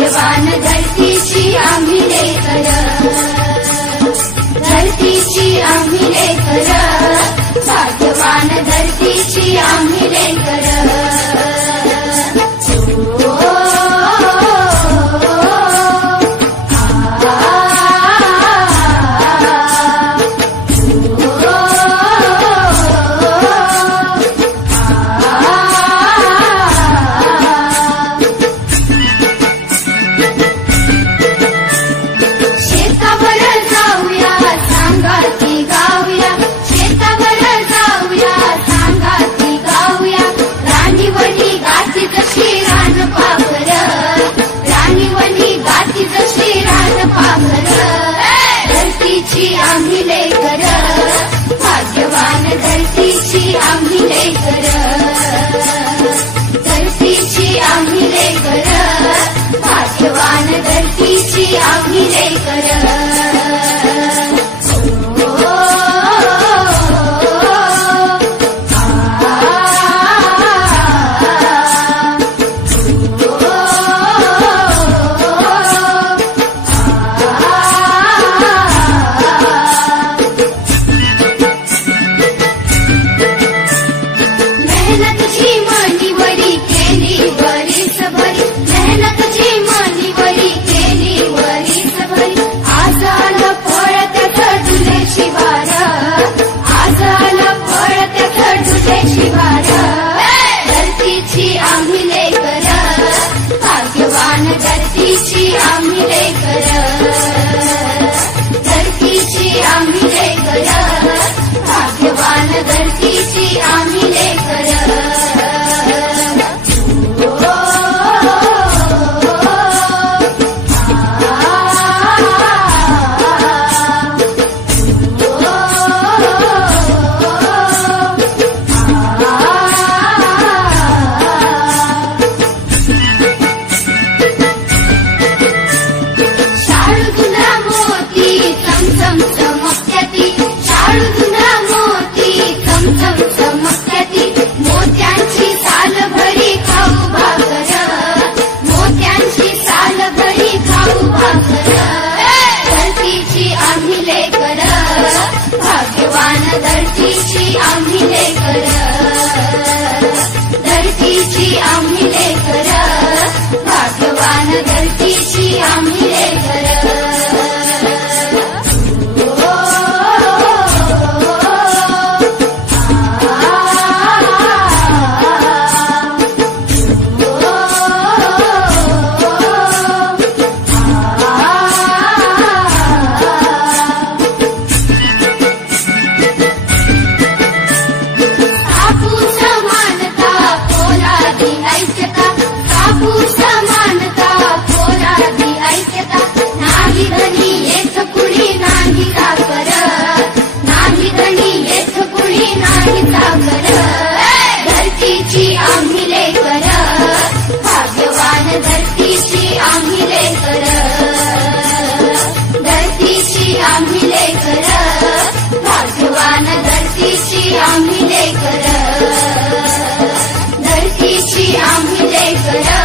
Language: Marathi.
भाग्यवान धरतीची आम्ही लेकर, धरतीची आम्ही लेकर, भाग्यवान धरतीची आम्ही लेकर। धरतीची आम्ही लेकर, भाग्यवान धरतीची आम्ही लेकर, धरतीची आम्ही लेकर, भाग्यवान धरतीची आम्ही लेकर। धरतीची आम्ही लेकर, भाग्यवान धरतीची आम्ही लेकर, धरतीची आम्ही लेकर, भाग्यवान धरतीची आम्ही लेकर। मोत्यांची साल भरी खाऊ भाकर, मोत्यांची साल भरी खाऊ भाकर। धरतीची आम्ही लेकर, भाग्यवान धरतीची आम्ही लेकर, धरतीची आम्ही लेकर, भाग्यवान धरतीची आम्ही लेकर। धरतीची आम्ही लेकर, भाग्यवान धरतीची आम्ही लेकर, धरतीची आम्ही लेकर, भाग्यवान धरतीची आम्ही लेकर, धरतीची आम्ही लेकर।